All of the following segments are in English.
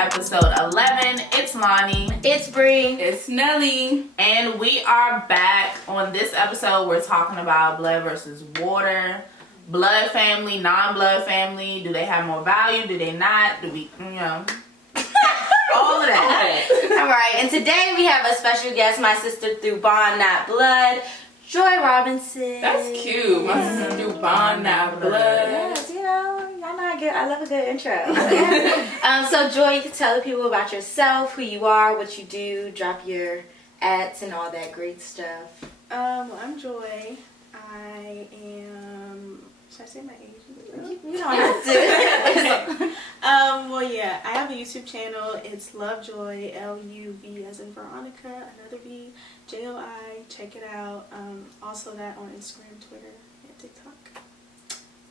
Episode 11. It's Lonnie. It's Bree. It's Nelly. And we are back. On this episode, we're talking about blood versus water. Blood family, non-blood family. Do they have more value? Do they not? Do we, all of that. All right, and today we have a special guest, my sister through Bond Not Blood, Joi Robinson. That's cute. My sister through Bond Not Blood. Yes, y'all know I love a good intro. So Joi, you can tell the people about yourself, who you are, what you do, drop your ads and all that great stuff. I'm Joi. I am. Should I say my age? You don't have to. I have a YouTube channel. It's Lovejoy, L-U-V as in Veronica, another V, J-O-I. Check it out. Also that on Instagram, Twitter, and TikTok.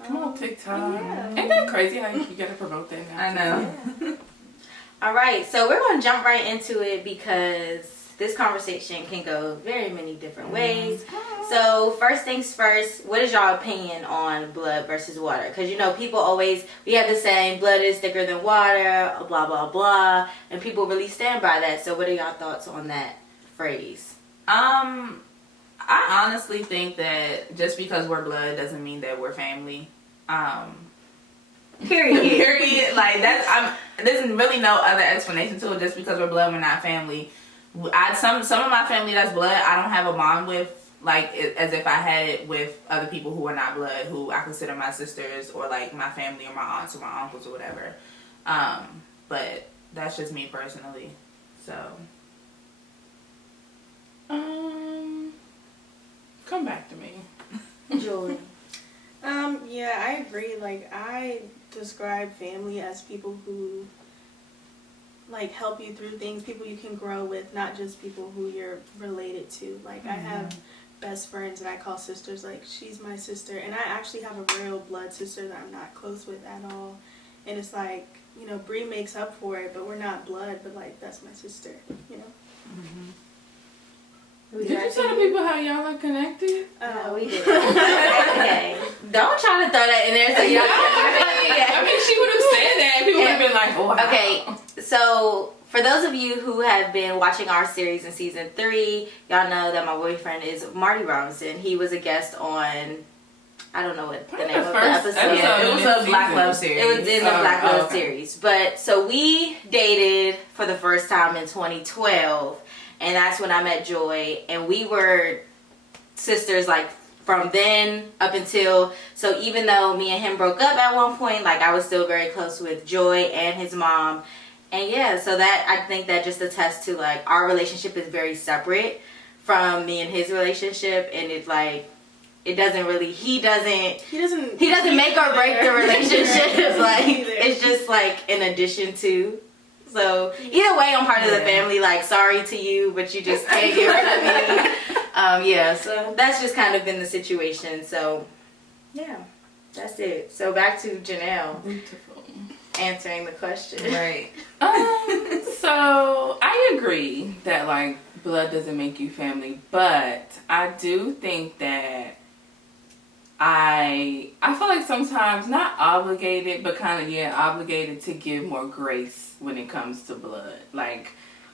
Come on, TikTok. Yeah. Ain't that crazy how you gotta promote that now? I know. Yeah. All right, so we're going to jump right into it because this conversation can go very many different ways. So first things first, what is y'all opinion on blood versus water? Because people always, we have the saying, blood is thicker than water, blah, blah, blah. And people really stand by that. So what are y'all thoughts on that phrase? I honestly think that just because we're blood doesn't mean that we're family. Period. Like there's really no other explanation to it. Just because we're blood, we're not family. Some of my family that's blood, I don't have a bond with, like as if I had it with other people who are not blood, who I consider my sisters or like my family or my aunts or my uncles or whatever. But that's just me personally. So. Come back to me. Joi. I agree. Like, I describe family as people who like help you through things, people you can grow with, not just people who you're related to. Like, I have best friends that I call sisters. Like, she's my sister, and I actually have a real blood sister that I'm not close with at all. And it's like, Bree makes up for it, but we're not blood, but like, that's my sister, Did you tell people how y'all are connected? Oh, we did. Okay. Don't try to throw that in there so y'all I mean, she would have said that. People would have been like, oh, wow. Okay, so for those of you who have been watching our series in season 3, y'all know that my boyfriend is Joi Robinson. He was a guest on, I don't know what the name of the episode. Yeah, it was a Black Love series. It was in the Black Love series. But so we dated for the first time in 2012, and that's when I met Joi, and we were sisters like from then up until, so even though me and him broke up at one point, like I was still very close with Joi and his mom. And yeah, so that, I think that just attests to like our relationship is very separate from me and his relationship, and it's like it doesn't really, he doesn't make or break the relationship. Like it's just like an addition to. So either way, I'm part of the family. Like, sorry to you, but you just can't get rid of me. So that's just kind of been the situation. So yeah, that's it. So back to Janelle. Beautiful. Answering the question. Right. So I agree that like blood doesn't make you family, but I do think that I feel like sometimes not obligated, but kind of obligated to give more grace when it comes to blood. Like,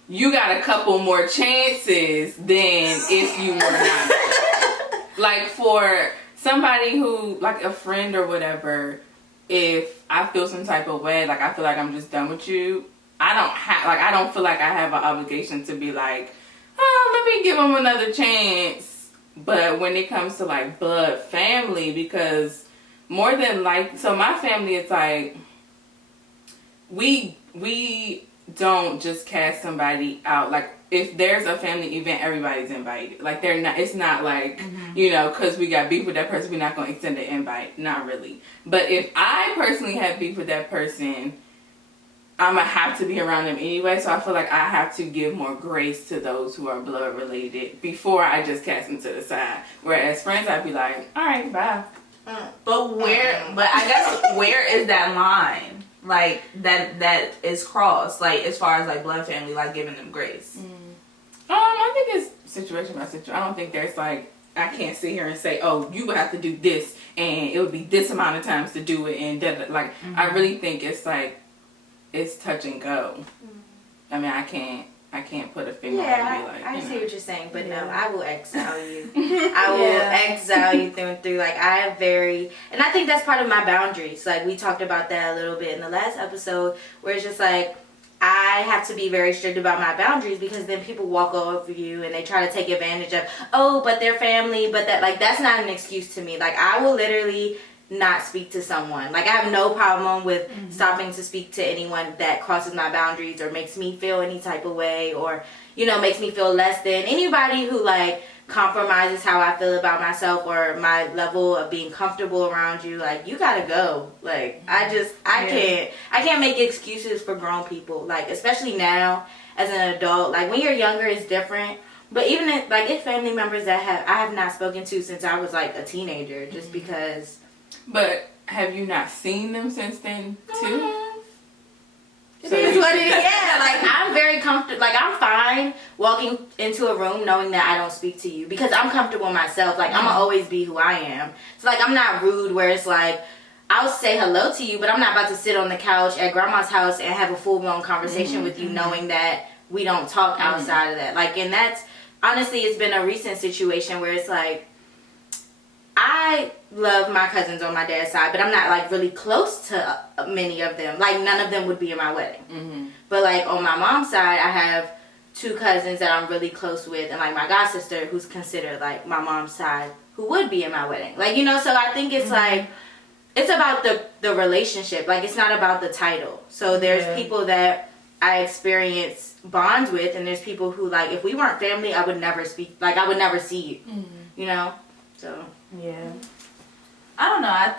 you got a couple more chances than if you were not. Like, for somebody who, like a friend or whatever, if I feel some type of way, like I feel like I'm just done with you, I don't feel like I have an obligation to be like, oh, let me give them another chance. But when it comes to like blood family, because more than like, so my family, it's like we don't just cast somebody out. Like if there's a family event, everybody's invited. Like it's not like, because we got beef with that person, we're not going to extend the invite. Not really. But if I personally have beef with that person, I'm going to have to be around them anyway, so I feel like I have to give more grace to those who are blood related before I just cast them to the side. Whereas friends, I'd be like, all right, bye. But I guess where is that line? Like, that is crossed, like, as far as, like, blood family, like, giving them grace? I think it's situation by situation. I don't think there's, like, I can't sit here and say, oh, you would have to do this, and it would be this amount of times to do it, and like, I really think it's, like, it's touch and go. I mean, I can't put a finger on it and be like, I see what you're saying, but no, Yeah. I will exile you. I will exile you through and through. Like, I am very, and I think that's part of my boundaries. Like, we talked about that a little bit in the last episode, where it's just like, I have to be very strict about my boundaries, because then people walk over you and they try to take advantage of, oh, but they're family, but that, like, that's not an excuse to me. Like, I will literally not speak to someone. Like, I have no problem with stopping to speak to anyone that crosses my boundaries or makes me feel any type of way, or, you know, makes me feel less than. Anybody who, like, compromises how I feel about myself or my level of being comfortable around you, like, you gotta go. Like, I can't make excuses for grown people. Like, especially now as an adult. Like, when you're younger, it's different. But even if family members that I have not spoken to since I was, like, a teenager, just because. But have you not seen them since then too? It is what it is. Yeah, like, I'm very comfortable. Like, I'm fine walking into a room knowing that I don't speak to you, because I'm comfortable myself. Like, I'm gonna always be who I am. So, like, I'm not rude where it's like, I'll say hello to you, but I'm not about to sit on the couch at grandma's house and have a full-blown conversation with you, knowing that we don't talk outside of that. Like, and that's, honestly, it's been a recent situation where it's like, I love my cousins on my dad's side, but I'm not, like, really close to many of them. Like, none of them would be in my wedding. But, like, on my mom's side, I have 2 cousins that I'm really close with, and, like, my god sister, who's considered, like, my mom's side, who would be in my wedding. Like, you know, so I think it's, like, it's about the relationship. Like, it's not about the title. So there's people that I experience bonds with, and there's people who, like, if we weren't family, I would never speak. Like, I would never see you. You know? So. Yeah. I don't know. I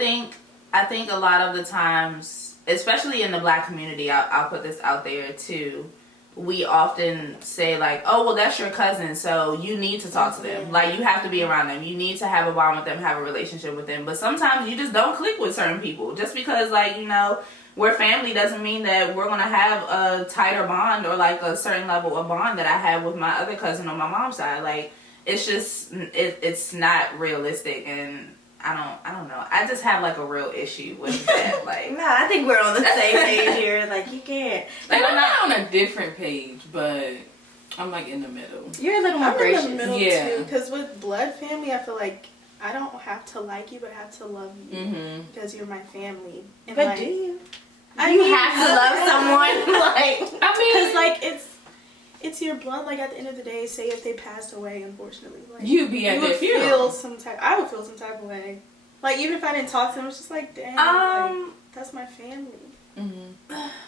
think a lot of the times, especially in the black community, I'll put this out there too, we often say, like, oh, well, that's your cousin, so you need to talk to them. Like, you have to be around them. You need to have a bond with them, have a relationship with them. But sometimes you just don't click with certain people. Just because, like, you know, we're family doesn't mean that we're going to have a tighter bond or, like, a certain level of bond that I have with my other cousin on my mom's side. Like, it's just, it's not realistic, and I don't know. I just have, like, a real issue with that. Like, No, I think we're on the same page here. Like, you can't. Like, I'm not on a different page, but I'm, like, in the middle. You're a little more I'm gracious. in the middle Yeah. too, because with blood family, I feel like I don't have to like you, but I have to love you because you're my family. And, But like, do you? I You mean, have to love someone. Like, I mean, because like it's your blood. Like, at the end of the day, say if they passed away, unfortunately, like, you'd be at you their would funeral. feel some type. I would feel some type of way. Like, even if I didn't talk to them, it's just like, dang, like, that's my family. but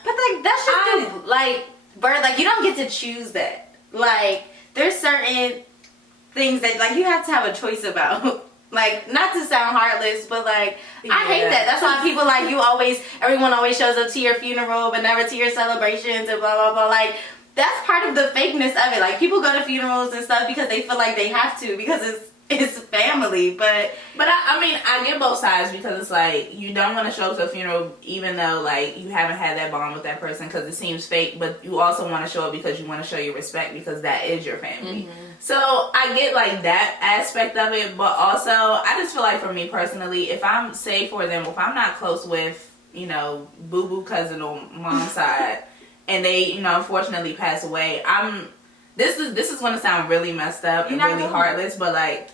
like, that's just like, Bird. Like, you don't get to choose that. Like, there's certain things that, like, you have to have a choice about. Like, not to sound heartless, but, like, I hate that. That's why people, like, everyone always shows up to your funeral, but never to your celebrations and blah, blah, blah. Like, that's part of the fakeness of it. Like, people go to funerals and stuff because they feel like they have to, because it's family, but I mean, I get both sides, because it's like, you don't want to show up to a funeral even though, like, you haven't had that bond with that person because it seems fake, but you also want to show up because you want to show your respect because that is your family. So I get, like, that aspect of it, but also I just feel like, for me personally, if I'm, say for them, if I'm not close with, you know, boo-boo cousin on mom's side, and they, you know, unfortunately pass away, this is going to sound really messed up and really heartless, but, like,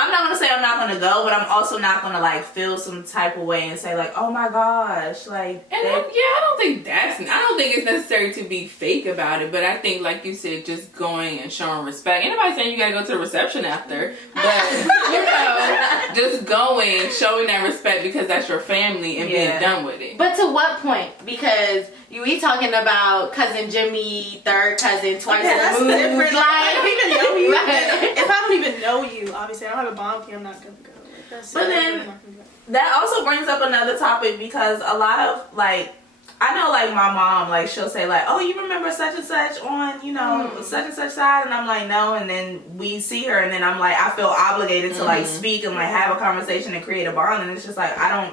I'm not going to say I'm not going to go, but I'm also not going to, like, feel some type of way and say, like, oh my gosh, like. And I don't think it's necessary to be fake about it, but I think, like you said, just going and showing respect. Ain't nobody saying you gotta go to the reception after, but, you know, just going, showing that respect because that's your family and being done with it. But to what point? Because we talking about cousin Jimmy, third cousin, twice That's removed. different. Like, I don't even know you. Right. If I don't even know you, obviously, I don't have a bond with you, I'm not gonna go. Like, that's But it. then- I'm not gonna go. That also brings up another topic, because a lot of, like, I know, like, my mom, like, she'll say, like, oh, you remember such and such on, you know, such and such side? And I'm like, no. And then we see her, and then I'm like, I feel obligated to, like, speak and, like, have a conversation and create a bond. And it's just like, I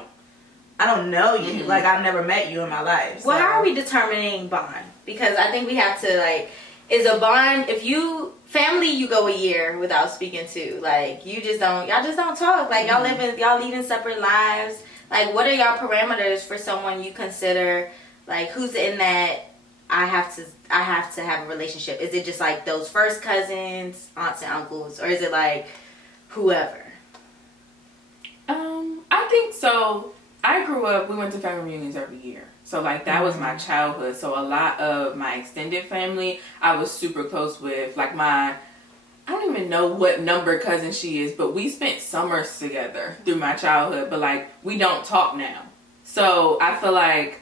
don't know you. Like, I've never met you in my life. So. Well, how are we determining bond? Because I think we have to, like, is a bond, if you, family, you go a year without speaking to. Like, y'all just don't talk. Like, y'all leading separate lives. Like, what are y'all parameters for someone you consider Like, who's in that I have to have a relationship? Is it just like those first cousins, aunts and uncles, or is it like whoever? I think so. I grew up, we went to family reunions every year. So, like, that was my childhood. So, a lot of my extended family, I was super close with. Like, I don't even know what number cousin she is, but we spent summers together through my childhood. But, like, we don't talk now. So, I feel like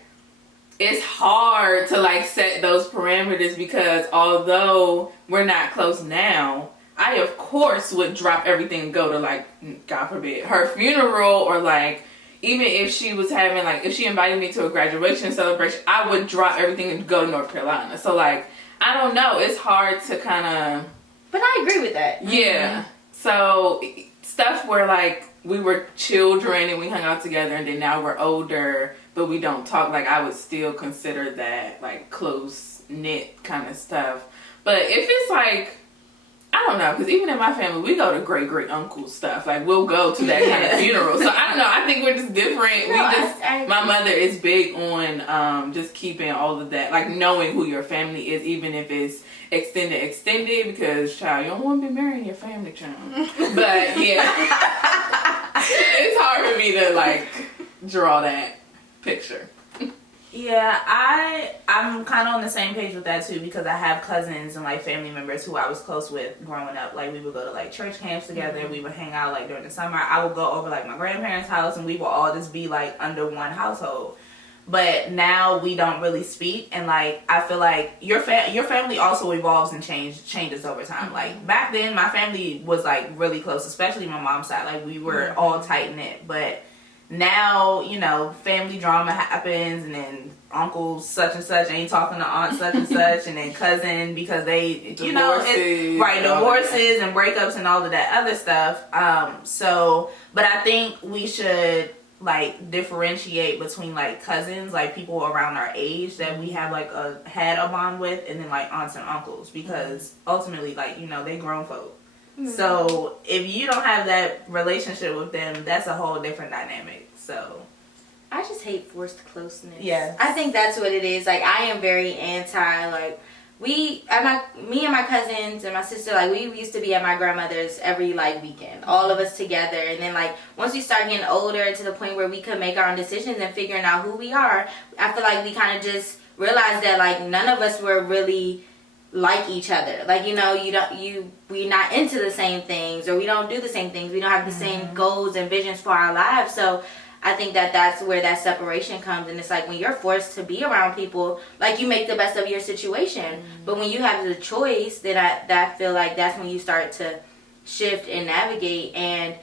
it's hard to, like, set those parameters because although we're not close now, I, of course, would drop everything and go to, like, God forbid, her funeral, or, like, even if she was having, like, if she invited me to a graduation celebration, I would drop everything and go to North Carolina. So, like, I don't know. It's hard to kind of... But I agree with that. Yeah. Mm-hmm. So, stuff where, like, we were children and we hung out together, and then now we're older, but we don't talk. Like, I would still consider that, like, close-knit kind of stuff. But if it's, like... I don't know, because even in my family, we go to great-great-uncle stuff. Like, we'll go to that kind of funeral. So, I don't know. I think we're just different. My mother is big on just keeping all of that. Like, knowing who your family is, even if it's extended, because, child, you don't want to be marrying your family, child. But, yeah. It's hard for me to, like, draw that picture. Yeah, I'm kind of on the same page with that too, because I have cousins and like family members who I was close with growing up. Like, we would go to like church camps together. We would hang out like during the summer. I would go over like my grandparents' house, and we would all just be like under one household. But now we don't really speak, and like I feel like your family also evolves and changes over time. Like, back then, my family was like really close, especially my mom's side. Like, we were all tight knit, but now, you know, family drama happens, and then uncle such and such ain't talking to aunt such and such, and then cousin because they, you know, divorces and breakups and all of that other stuff. But I think we should like differentiate between like cousins, like people around our age that we have like had a bond with, and then like aunts and uncles, because ultimately, like, you know, they grown folk. So if you don't have that relationship with them, that's a whole different dynamic. So I just hate forced closeness. Yeah, I think that's what it is. Like, I am very anti, like, me and my cousins and my sister, like, we used to be at my grandmother's every like weekend, all of us together. And then, like, once we start getting older to the point where we could make our own decisions and figuring out who we are, I feel like we kind of just realized that like none of us were really like each other. Like, you know, we're not into the same things, or we don't do the same things. We don't have the same goals and visions for our lives. So I think that's where that separation comes. And it's like, when you're forced to be around people, like, you make the best of your situation. But when you have the choice, then I feel like that's when you start to shift and navigate. And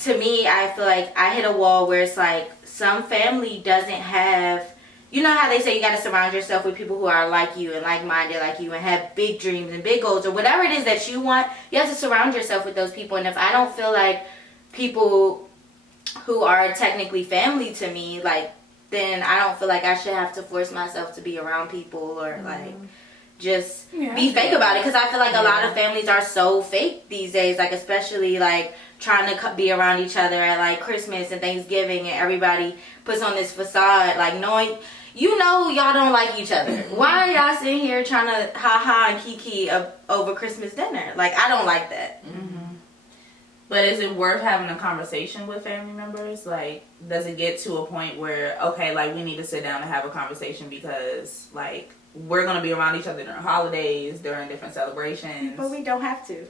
to me, I feel like I hit a wall where it's like, some family doesn't have, you know how they say you got to surround yourself with people who are like you and like-minded like you and have big dreams and big goals, or whatever it is that you want. You have to surround yourself with those people. And if I don't feel like people who are technically family to me, like, then I don't feel like I should have to force myself to be around people, or like just be fake about it. Because I feel like a lot of families are so fake these days, like, especially like trying to be around each other at like Christmas and Thanksgiving, and everybody puts on this facade, like, knowing, you know, y'all don't like each other. Why are y'all sitting here trying to ha-ha and kiki over Christmas dinner? Like, I don't like that. But is it worth having a conversation with family members? Like, does it get to a point where, okay, like, we need to sit down and have a conversation because, like, we're going to be around each other during holidays, during different celebrations. But we don't have to.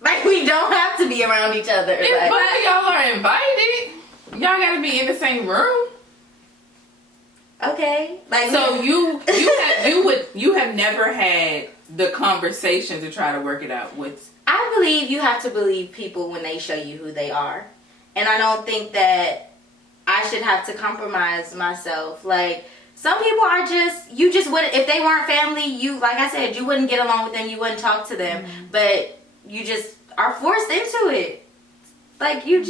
Like, we don't have to be around each other. If like, both of y'all are invited, y'all got to be in the same room. Okay. Like, so you have never had the conversation to try to work it out with. I believe you have to believe people when they show you who they are. And I don't think that I should have to compromise myself. Like, some people are you just wouldn't, if they weren't family, you, like I said, you wouldn't get along with them, you wouldn't talk to them. But you just are forced into it. Like, we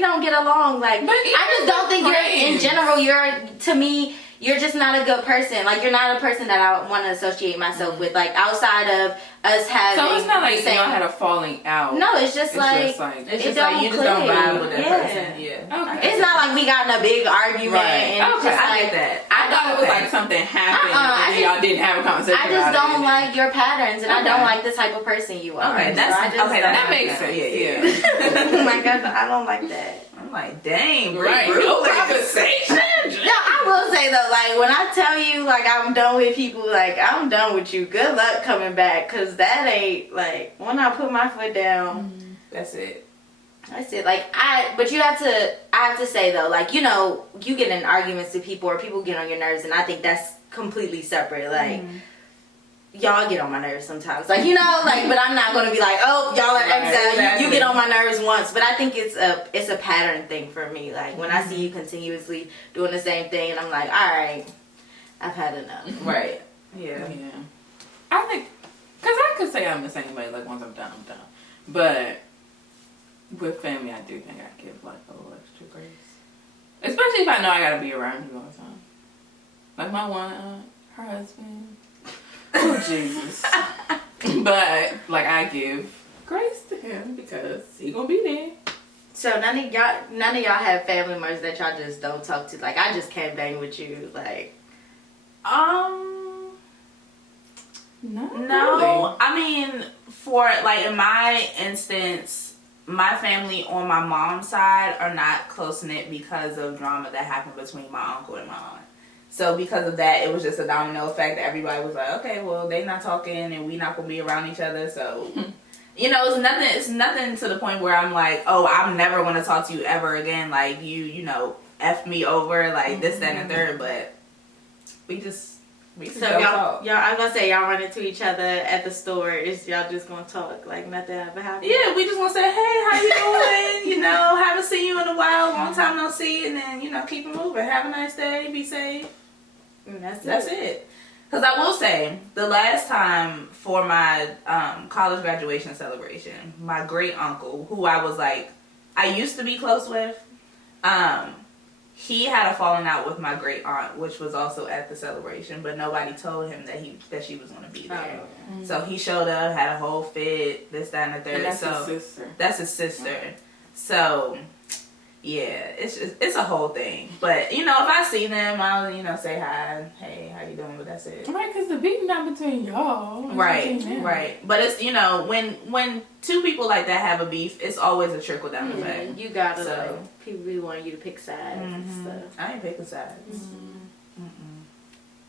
don't get along. Like, I just don't think to me, you're just not a good person. Like, you're not a person that I want to associate myself with. Like, outside of us having. So it's not like y'all had a falling out. No, it's just like it's just like you just don't vibe with that person. Yeah. Okay. It's not like we got in a big argument. Right. And Okay. just I like, get that. I thought it was like something happened and then y'all didn't have a conversation. I just about don't it. like your patterns, and I don't like the type of person you are. Okay, That makes sense. Yeah. Like, I don't like that. I'm like, dang, Right. no conversation. No, I will say though, like, when I tell you, like, I'm done with people, like, I'm done with you. Good luck coming back, cause that ain't, like, when I put my foot down, That's it. that's it. Like, I have to say though, like, you know, you get in arguments with people or people get on your nerves, and I think that's completely separate. Like, y'all get on my nerves sometimes. Like, you know, like, but I'm not gonna be like, oh, y'all are exactly. You get on my nerves once, but I think it's a pattern thing for me. Like, when I see you continuously doing the same thing, and I'm like, all right, I've had enough. Right. Yeah. I think, because I could say I'm the same way, like, once I'm done, I'm done. But with family, I do think I give, like, a little extra grace. Especially if I know I gotta be around you all the time. Like, my one aunt, her husband. Oh, Jesus. But, like, I give grace to him because he gonna be there. So none of y'all have family members that y'all just don't talk to. Like, I just can't bang with you. Like, No. Really. I mean, for like in my instance, my family on my mom's side are not close knit because of drama that happened between my uncle and my aunt. So because of that, it was just a domino effect. Everybody was like, okay, well, they not talking and we not gonna be around each other. So, you know, it's nothing to the point where I'm like, oh, I'm never gonna talk to you ever again. Like, you know, F me over, like this, that, and the third. But we just so don't talk. y'all, I'm gonna say y'all run into each other at the store. Is y'all just gonna talk like nothing ever happened? Yeah, we just want to say, hey, how you doing? You know, haven't seen you in a while, long time no see, and then, you know, keep it moving. Have a nice day, be safe. And that's it. Because I will say, the last time for my college graduation celebration, my great uncle, who I was like, I used to be close with, he had a falling out with my great aunt, which was also at the celebration, but nobody told him that she was going to be there. Oh. So he showed up, had a whole fit, this, that, and the third. And that's so his sister. That's his sister. So, yeah, it's a whole thing. But, you know, if I see them, I'll, you know, say hi, hey, how you doing? But that's it. Right, because the beef not between y'all. It's Right, between them. right. But it's, you know, when two people like that have a beef, it's always a trickle down effect. You gotta, So- like, people really want you to pick sides and stuff. I ain't picking sides.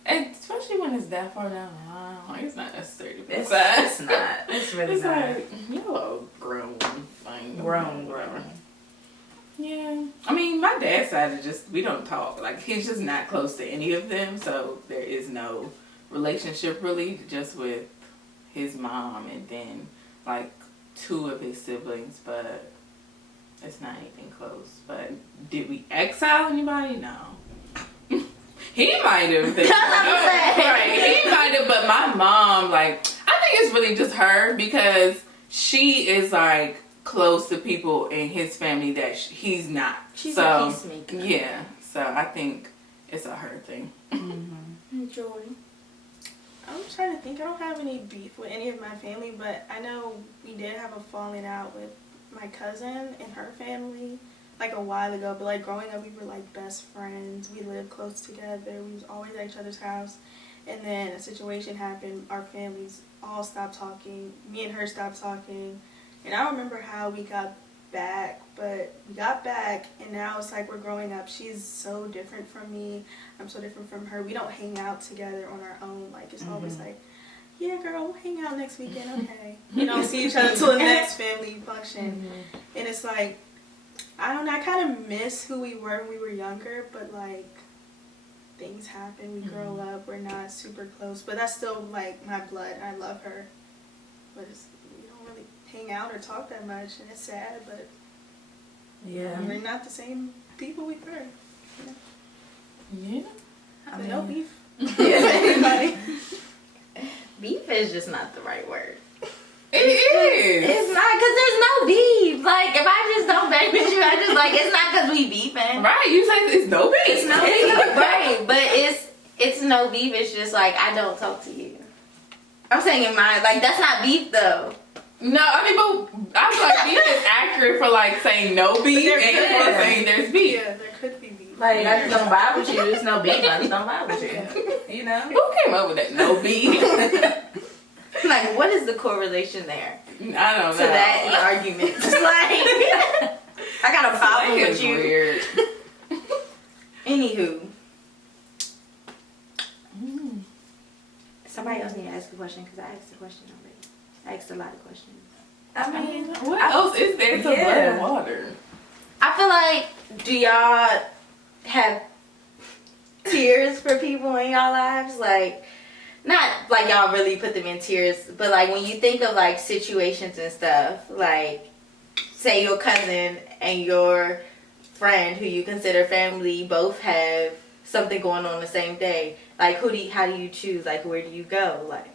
And especially when it's that far down the line, like, it's not necessary to pick It's sides. not. It's really It's not. like, you're grown. Like, Grown. Yeah. I mean, my dad's side is just, we don't talk. Like, he's just not close to any of them, so there is no relationship really, just with his mom and then, like, two of his siblings, but it's not anything close. But did we exile anybody? No. He might have. Right. He might have, but my mom, like, I think it's really just her because she is, like, close to people in his family that he's not. She's so, a peacemaker. Yeah. So I think it's a her thing. Joy. I'm trying to think. I don't have any beef with any of my family, but I know we did have a falling out with my cousin and her family like a while ago. But like growing up, we were like best friends. We lived close together. We was always at each other's house. And then a situation happened. Our families all stopped talking. Me and her stopped talking. And I don't remember how we got back, but we got back, and now it's like we're growing up. She's so different from me. I'm so different from her. We don't hang out together on our own. Like, it's always like, yeah, girl, we'll hang out next weekend, okay. We don't see each other until the next family function. And it's like, I don't know, I kind of miss who we were when we were younger, but, like, things happen. We grow up. We're not super close, but that's still, like, my blood. I love her. But it's, we don't really hang out or talk that much, and it's sad, but Yeah. we're not the same people we were. Yeah. So no beef. Yeah. Beef is just not the right word. It is. It's not, because there's no beef. Like, if I just don't bang with you, I just Like, it's not because we beefing. Right, you say it's no beef. It's no beef. Right, but it's no beef. It's just like, I don't talk to you. I'm saying in my, like, that's not beef though. No, I mean, but I feel like beef is accurate for like saying no beef and for saying there's beef. Yeah, there could be beef. Like, I just don't vibe with you. It's no beef. I just don't vibe with you. You know? Who came up with that no beef? Like, what is the correlation there I don't know. to that argument? Just like, I got a problem Slang with is you. weird. Anywho. Somebody else need to ask a question because I asked a question already. I asked a lot of questions. I mean, What else is there to blood and water? I feel like, do y'all have tears for people in y'all lives? Like, not like y'all really put them in tears, but like when you think of like situations and stuff, like say your cousin and your friend who you consider family both have something going on the same day. Like, how do you choose? Like, where do you go? Like,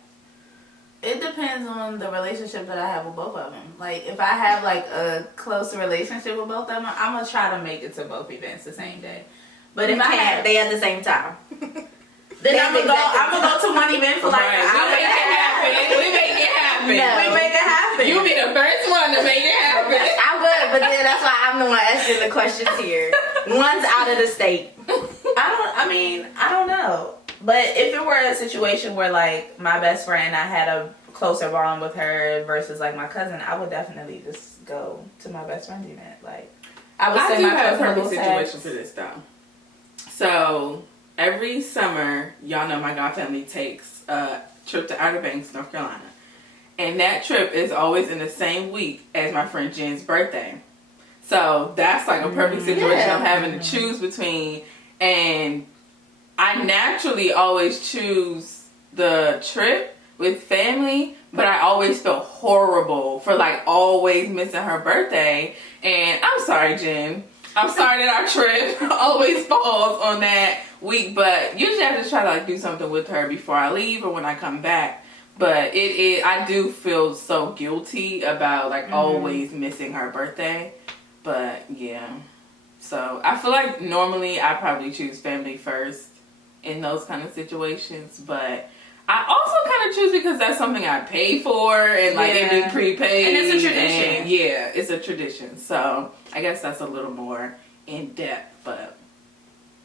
it depends on the relationship that I have with both of them. Like, if I have like a close relationship with both of them, I'm gonna try to make it to both events the same day. But if I have, they at the same time. then I'm gonna go to one event for like Right. an hour. We make it happen. We make it happen. No. We make it happen. You be the first one to make it happen. I would, but then that's why I'm the one asking the questions here. One's out of the state. I don't know. But if it were a situation where like my best friend, I had a closer bond with her versus like my cousin, I would definitely just go to my best friend's event. Like, I would I send do my have a cousin a perfect little situation text. for this though. So every summer, y'all know my god family takes a trip to Outer Banks, North Carolina, and that trip is always in the same week as my friend Jen's birthday. So that's like a perfect situation I'm having to choose between, and I naturally always choose the trip with family, but I always feel horrible for like always missing her birthday. And I'm sorry, Jen. I'm sorry that our trip always falls on that week, but usually I just try to like do something with her before I leave or when I come back. But I do feel so guilty about like always missing her birthday. But yeah. So I feel like normally I probably choose family first in those kind of situations, but I also kind of choose because that's something I pay for and like it be prepaid. And it's a tradition. And yeah, it's a tradition. So I guess that's a little more in depth, but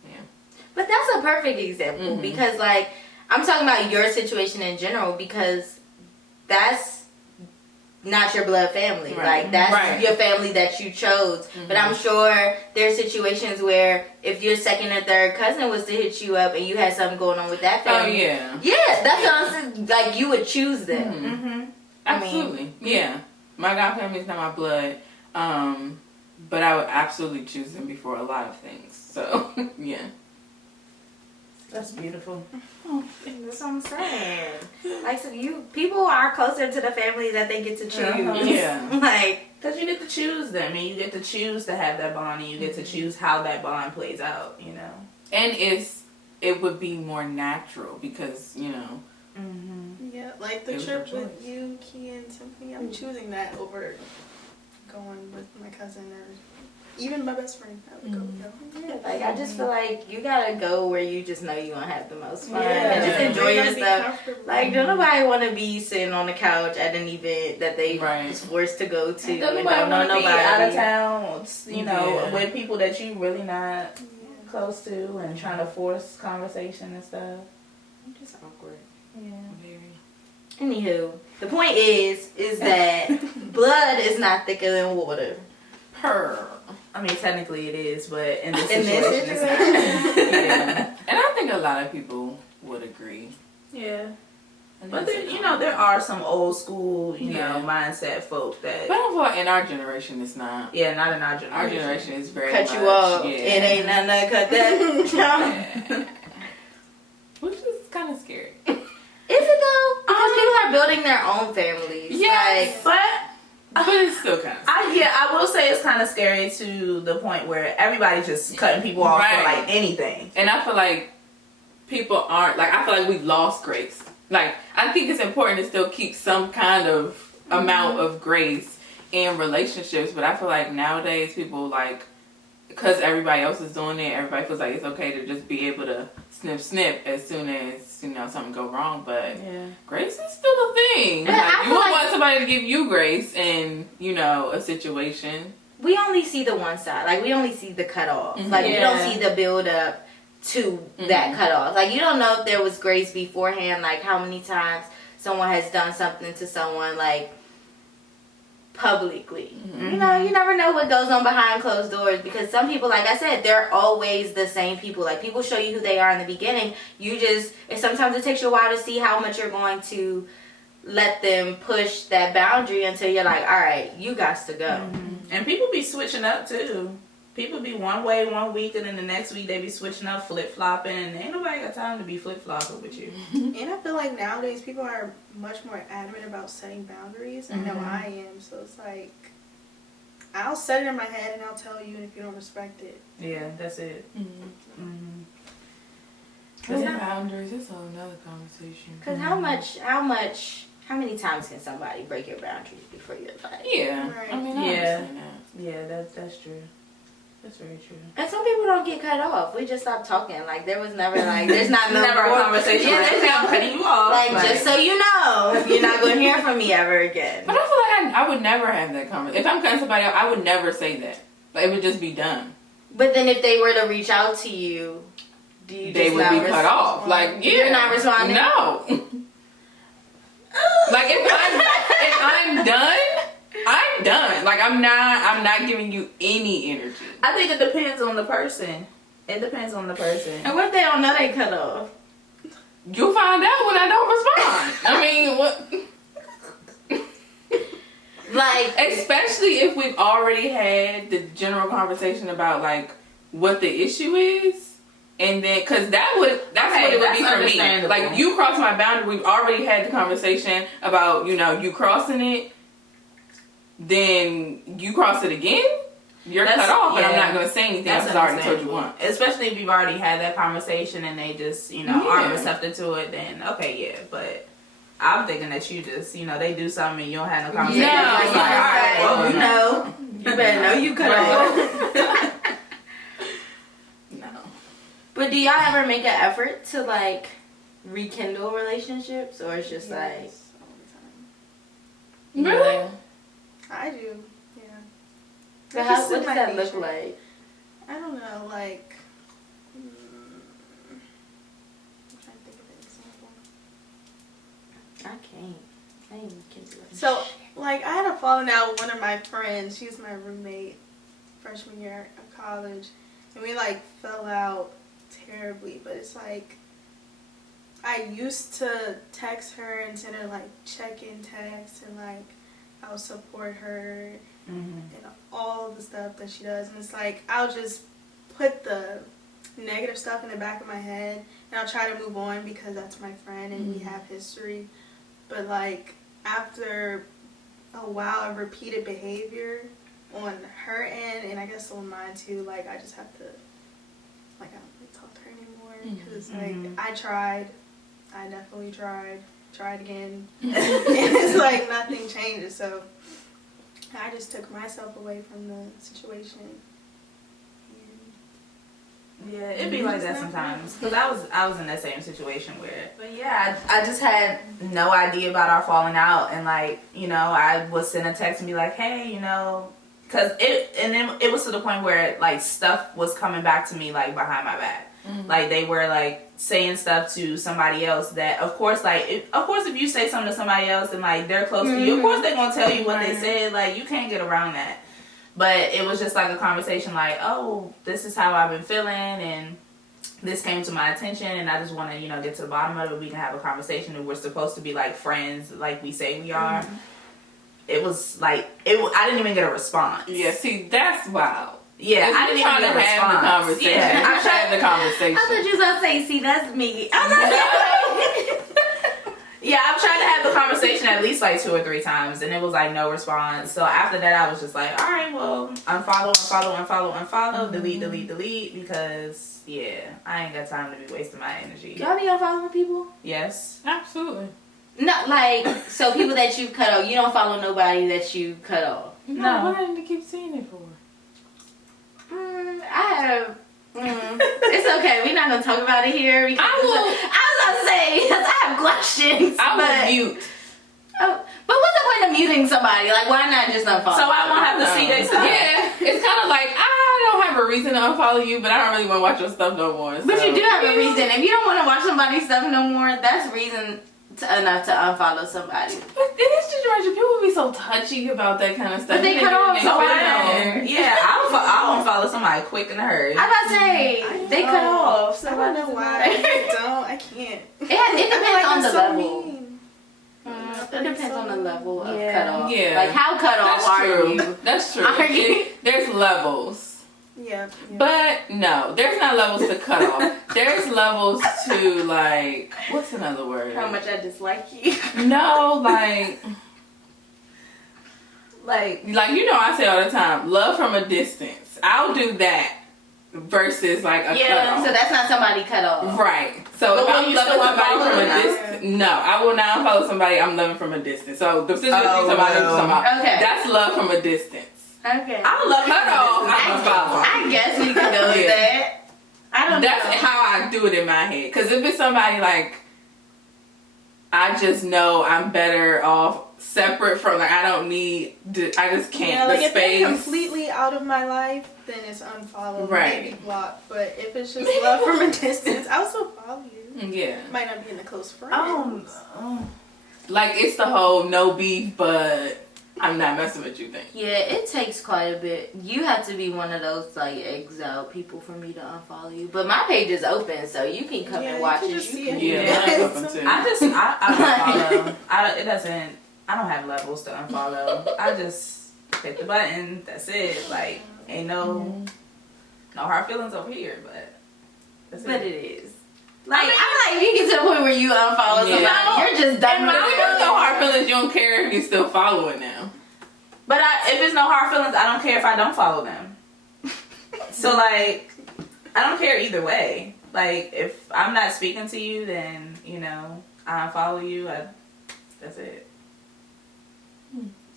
yeah. But that's a perfect example because like I'm talking about your situation in general because that's not your blood family. Right. Like that's your family that you chose. But I'm sure there's situations where if your second or third cousin was to hit you up and you had something going on with that family. Oh yeah. Yeah, that's what I'm saying. Like you would choose them. Absolutely. Yeah. My god family is not my blood. But I would absolutely choose them before a lot of things. So yeah. That's beautiful. That's what I'm saying. Like, so people are closer to the family that they get to choose. Yeah. Like, Because you get to choose them, and you get to choose to have that bond, and you get to choose how that bond plays out, you know? And it would be more natural because, you know. Yeah, like the It was trip your with choice. you, Key, and Tiffany. I'm choosing that over going with my cousin or even my best friend. I would go with them. yeah, like I just feel like you gotta go where you just know you gonna have the most fun Yeah. and just enjoy They're your gonna be stuff. comfortable. Like, don't nobody want to be sitting on the couch at an event that they Right. was forced to go to and Nobody don't know want to be nobody. out of town, you know, Yeah. with people that you really not close to, and trying to force conversation and stuff. Just awkward. Yeah. Anywho, the point is that blood is not thicker than water. I mean, technically it is, but in this In this situation, it's not. Yeah. And I think a lot of people would agree. Yeah. But there, there are some old school, you know, mindset folk that. But I don't feel like in our generation it's not. Yeah, not in our generation. Our generation is very Cut much, you off. Yeah. It ain't nothing to cut that. Yeah. Which is kind of scary. Is it though? Because people are building their own families. Yes. But But it's still kind of scary. I will say it's kind of scary to the point where everybody's just cutting people off for like anything. And I feel like people aren't, like, I feel like we've lost grace. Like, I think it's important to still keep some kind of amount of grace in relationships, but I feel like nowadays people, like, because everybody else is doing it, everybody feels like it's okay to just be able to snip as soon as, you know, something go wrong. But grace is still a thing. Yeah, Like, you would want somebody to give you grace in, you know, a situation. We only see the one side. Like, we only see the cutoff. Like, we don't see the build up to that cutoff. Like, you don't know if there was grace beforehand. Like, how many times someone has done something to someone, like, publicly. You know, you never know what goes on behind closed doors, because some people, like I said, they're always the same people. Like, people show you who they are in the beginning. You just, and sometimes it takes you a while to see how much you're going to let them push that boundary until you're like, all right, you got to go. And people be switching up too. People be one way one week, and then the next week they be switching up, flip flopping, and ain't nobody got time to be flip flopping with you. And I feel like nowadays people are much more adamant about setting boundaries. I know I am, so it's like, I'll set it in my head and I'll tell you, and if you don't respect it, Yeah, that's it. Boundaries, it's a whole nother conversation. Because how many times can somebody break your boundaries before you're like? Yeah, Right. I mean, I understand that. Yeah, that's true. That's very true. And some people don't get cut off. We just stopped talking. Like, there was never, like, there's not no Never a more- conversation. Yeah, like, there's "Okay, I'm cutting you off. Like, just so you know, you're not going to hear from me ever again. But I feel like I would never have that conversation. If I'm cutting somebody out, I would never say that. Like, it would just be done. But then if they were to reach out to you, do you They just would not be cut respond? off. Like, yeah. You're not responding? No. Like, if I'm done, I'm done. Like, I'm not giving you any energy. I think it depends on the person. It depends on the person. And what if they don't know they cut off? You'll find out when I don't respond. I mean, what? Like, Especially if we've already had the general conversation about, like, what the issue is. And then, because that's what it would be for me. understandable. Like, you cross my boundary, we've already had the conversation about, you know, you crossing it. Then you cross it again, you're cut off, and I'm not going to say anything. I'm sorry, I told you once. Especially if you've already had that conversation and they just, you know, aren't receptive to it, then okay, yeah. But I'm thinking that you just, you know, they do something and you don't have no conversation. yeah, You're just like, all right, well, you know, you better know you cut off. No. But do y'all ever make an effort to, like, rekindle relationships, or it's just like, all the time. Really? I do, yeah. so That's how, just what in does my that look nature. like? I don't know, like, I'm trying to think of an example. I ain't kidding. So, like, I had a falling out with one of my friends. She was my roommate freshman year of college. And we, like, fell out terribly. But it's like, I used to text her and send her, like, check-in texts. And, like, I'll support her and all the stuff that she does. And it's like, I'll just put the negative stuff in the back of my head. And I'll try to move on because that's my friend and we have history. But, like, after a while of repeated behavior on her end, and I guess on mine too, like, I just have to, like, I don't really talk to her anymore. Because it's like, I definitely tried again. And it's like nothing changes. So I just took myself away from the situation. Yeah, it'd be like that sometimes. Because I was in that same situation where, but yeah, I just had no idea about our falling out. And, like, you know, I would send a text and be like, hey, you know, because it was to the point where, like, stuff was coming back to me, like, behind my back. Like, they were, like, saying stuff to somebody else that, of course, like, if you say something to somebody else and, like, they're close to you, of course they're going to tell you what they said. Like, you can't get around that. But it was just like a conversation like, oh, this is how I've been feeling and this came to my attention and I just want to, you know, get to the bottom of it. We can have a conversation and we're supposed to be like friends like we say we are. It was like, I didn't even get a response. Yeah, see, that's wild. Yeah, I didn't even get a response. Have the conversation. Yeah. I'm trying to have the conversation. I thought you was going to say, see, that's me. I'm not Yeah, I've tried to have the conversation at least like 2 or 3 times, and it was like no response. So after that, I was just like, all right, well, unfollow, delete, because yeah, I ain't got time to be wasting my energy. Y'all be unfollowing people? Yes, Absolutely. No, like, so people that you've cut off, you don't follow nobody that you cut off. No, what I need to keep seeing it for? I have. It's okay. We're not gonna talk about it here. Because I was about to say because I have questions. I will mute. Oh, but what's the point of muting somebody? Like, why not just unfollow? So I won't have to see their stuff. Yeah, it's kind of like I don't have a reason to unfollow you, but I don't really want to watch your stuff no more. So. But you do have a reason. If you don't want to watch somebody's stuff no more, that's reason enough to unfollow somebody. But in this generation, people be so touchy about that kind of stuff. But they cut off So I'll unfollow somebody quick in a hurry. I'm about to say they cut off. So I don't know why. I can't. It depends on the level. Mean. It depends on the level of Yeah. cutoff. Yeah. Like how cut off That's are true. you? That's true. Are you? There's levels. Yeah. But no, there's not levels to cut off. There's levels to like, what's another word? How much I dislike you. No, like Like, you know I say all the time, love from a distance. I'll do that versus like a cut off. So that's not somebody cut off. Right. So But if will I'm you loving still somebody unfollow from a them? distance, no, I will not unfollow somebody I'm loving from a distance. So the sister Oh, somebody well. talking about, Okay. that's love from a distance. Okay. I love Cut off, I'm unfollow. I guess we can go with Yeah. that. I don't That's know. how I do it in my head. Because if it's somebody like, I just know I'm better off separate from, like, I don't need, I just can't. Yeah, like the if space. they're completely out of my life, then it's unfollow, Right. maybe block. But if it's just love from a distance, I'll still follow you. Yeah. Might not be in the close friends. Like, it's the whole no beef, but I'm not messing with you thing. Yeah, it takes quite a bit. You have to be one of those like exile people for me to unfollow you. But my page is open, so you can come and watch it. See You it. can- Yeah, mine's open too. I don't follow. I don't have levels to unfollow. I just hit the button. That's it. Like, ain't no hard feelings over here, but that's But it. it is. Like, I'm like, you get to the point where you unfollow Yeah. somebody, you're just done with If there's it. no hard feelings, you don't care if you're still following them. But if it's no hard feelings, I don't care if I don't follow them. So, like, I don't care either way. Like, if I'm not speaking to you, then, I unfollow you. That's it.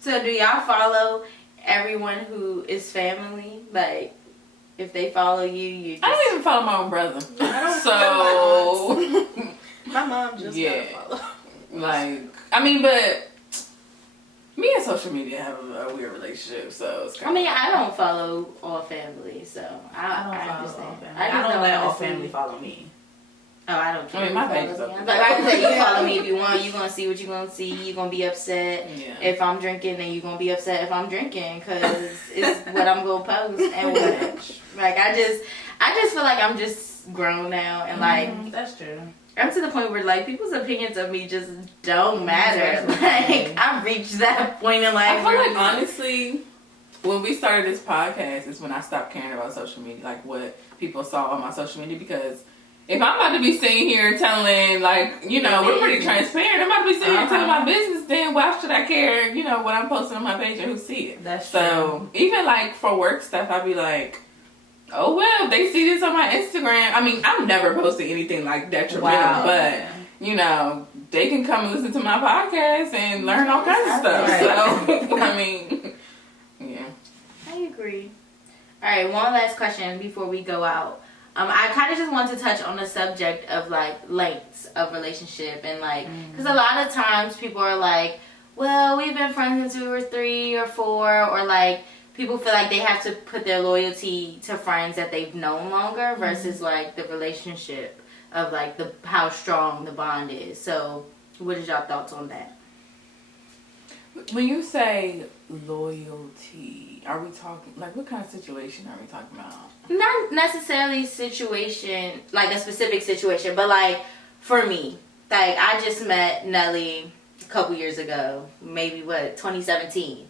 So do y'all follow everyone who is family? Like, if they follow you, you just... I don't even follow my own brother. I don't So, My mom just Yeah. gotta follow. like, I mean, but me and social media have a weird relationship, so it's I kind mean, I don't follow all family, so I don't I follow understand. all family. I I just don't let all wanna see- family follow me. Oh, I don't care. I mean, my who page is follows me. open. Like I said, you Yeah. follow me if you want. You're going to see what you're going to see. You're going to be upset. Yeah. If I'm drinking, then you're going to be upset if I'm drinking because it's what I'm going to post and what. Like, I just feel like I'm just grown now and like, That's true. I'm to the point where like people's opinions of me just don't matter. Like, I've reached that point in life. I feel where like honestly, when we started this podcast is when I stopped caring about social media, like what people saw on my social media. Because if I'm about to be sitting here telling, like, we're pretty transparent. I'm about to be sitting here telling my business. Then why should I care? What I'm posting on my page and who see it. That's So even like for work stuff, I'd be like, oh well, if they see this on my Instagram. I mean, I'm never posting anything like detrimental, Wow. but they can come listen to my podcast and learn all kinds of stuff. Right. So I mean, yeah. I agree. All right, one last question before we go out. I kind of just want to touch on the subject of like lengths of relationship and like, because a lot of times people are like, well, we've been friends since we were 3 or 4, or like people feel like they have to put their loyalty to friends that they've known longer versus like the relationship of like how strong the bond is. So, what is y'all thoughts on that? When you say loyalty, are we talking like what kind of situation are we talking about? Not necessarily situation, like a specific situation, but like for me, like I just met Nelly a couple years ago, maybe 2017.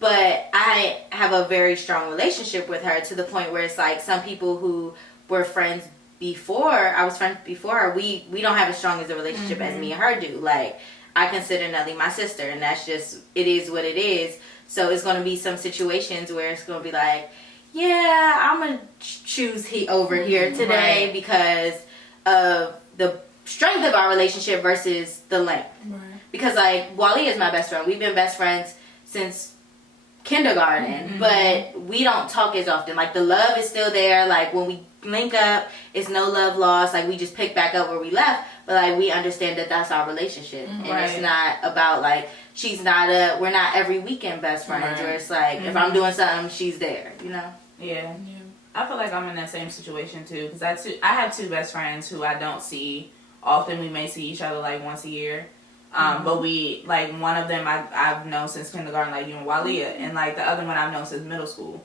But I have a very strong relationship with her to the point where it's like some people who were friends before, I was friends before her, we don't have as strong as a relationship as me and her do. Like, I consider Nelly my sister, and that's just, it is what it is. So it's going to be some situations where it's going to be like, yeah, I'm going to choose over here today because of the strength of our relationship versus the length. Right. Because, like, Wally is my best friend. We've been best friends since kindergarten, but we don't talk as often. Like, the love is still there. Like, when we link up, it's no love lost. Like, we just pick back up where we left, but like, we understand that that's our relationship, and it's not about like, we're not every weekend best friends, or it's like, if I'm doing something, she's there, you know? Yeah. I feel like I'm in that same situation too, because I have two best friends who I don't see often. We may see each other like once a year. But we, like, one of them I've known since kindergarten, like you and Walia, and like the other one I've known since middle school.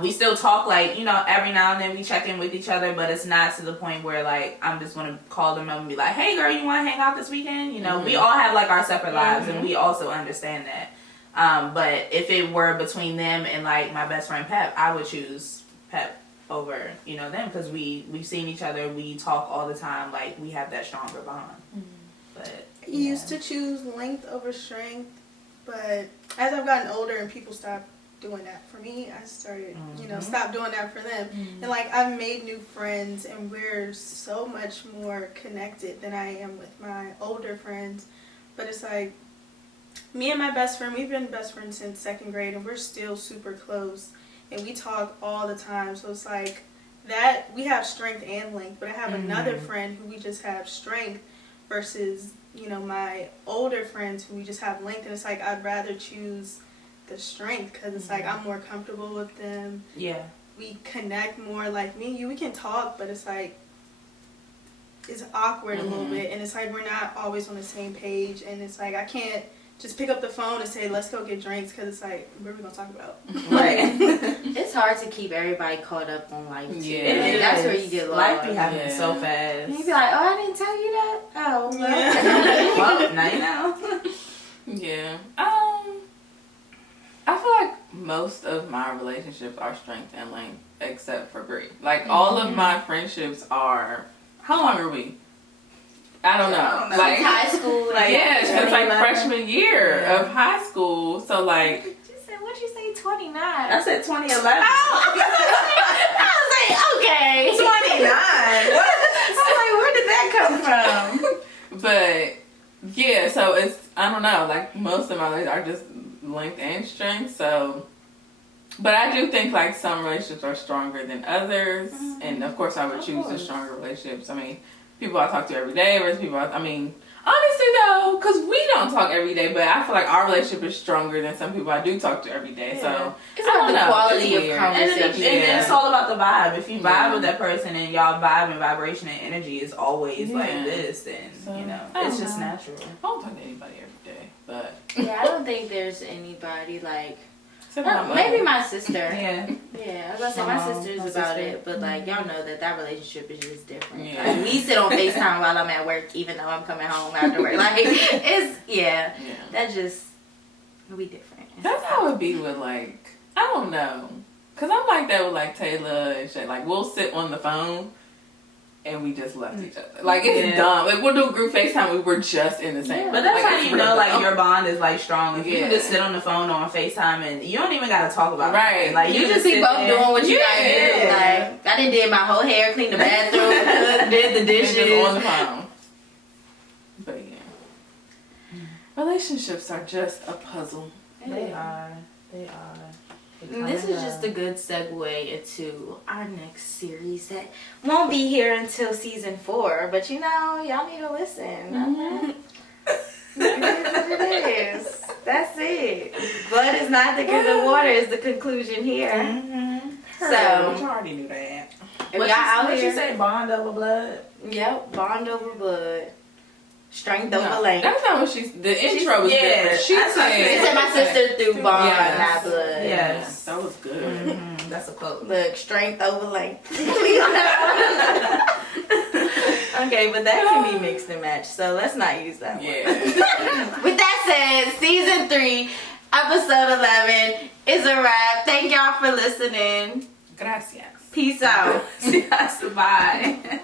We still talk, like, you know, every now and then we check in with each other, but it's not to the point where, like, I'm just going to call them up and be like, hey, girl, you want to hang out this weekend? You know, we all have, like, our separate lives, and we also understand that. But if it were between them and, like, my best friend Pep, I would choose Pep over, you know, them, because we've seen each other, we talk all the time, like, we have that stronger bond. But I used to choose length over strength, but as I've gotten older and people stopped doing that for me, I started, you know, stop doing that for them. And like, I've made new friends, and we're so much more connected than I am with my older friends. But it's like, me and my best friend, we've been best friends since 2nd grade, and we're still super close, and we talk all the time. So it's like that, we have strength and length, but I have another friend who we just have strength versus, you know, my older friends who we just have length, and it's like, I'd rather choose the strength, because it's like, I'm more comfortable with them. yeah. We connect more. Like, me and you, we can talk, but it's like, it's awkward a little bit, and it's like, we're not always on the same page, and it's like, I can't just pick up the phone and say, let's go get drinks, because it's like, what are we going to talk about? Right. It's hard to keep everybody caught up on life, too. Yeah. Like, that's where you get lost. Life be happening so fast. And you be like, oh, I didn't tell you that? Oh, well. Yeah. Well, now you know. Yeah. I feel like most of my relationships are strength and length, except for Brie. Like, all of my friendships are, how long are we? I don't know. Like, Since high school. like, yeah, since like 2011. freshman year of high school. So like, What'd you say, 29? I said 2011. I was like, okay. 29. I was like, where did that come from? but yeah, so it's, I don't know, like, most of my relationships are just length and strength. So, but I do think like some relationships are stronger than others, and of course I would choose the stronger relationships. I mean, people I talk to every day versus people I mean, honestly though, because we don't talk every day, but I feel like our relationship is stronger than some people I do talk to every day. So It's I about don't the know. quality It's of weird. conversation. And it's all about the vibe. If you vibe with that person and y'all vibe and vibration and energy is always like this, then, So, you know, I it's don't just know. natural. I don't talk to anybody every day, but Yeah, I don't think there's anybody like, except for my mom. maybe my sister. Yeah. Yeah, I was gonna say my My sister's my about sister. it, but like, y'all know that relationship is just different. Yeah. Like, we sit on FaceTime while I'm at work, even though I'm coming home after work. Like, it's, Yeah. that just, we different. That's how it would be with like, I don't know, cause I'm like that with like Taylor and shit. Like, we'll sit on the phone and we just left each other. Like, it's dumb. Like, we'll do a group FaceTime. We were just in the same. But that's like, how it's you real know, like, dumb. your bond is, like, strong. If you can Yeah. just sit on the phone or on FaceTime and you don't even got to talk about Right. it. Like, You just be sit both there. doing what you gotta do. Yeah. Like, I done did my whole hair, cleaned the bathroom, cooked, did the And dishes. just on the phone. But yeah, relationships are just a puzzle. They are. They are. And this is just a good segue into our next series that won't be here until season 4, but you know, y'all need to listen. It is what it is. That's it. Blood is not thicker than water is the conclusion here. But So, you already knew that. if y'all out what here, you say, bond over blood? yep, bond over blood, strength over length. That's not what she's. The intro was yeah, different. She that's what I They said. said my sister through bond, Yes. not blood. Yes. That was good. Mm-hmm. That's a quote. Look, strength over length. Okay, but that can be mixed and matched, so let's not use that one. Yeah. With that said, season 3, episode 11 is a wrap. Thank y'all for listening. Gracias. Peace out. Yes, bye.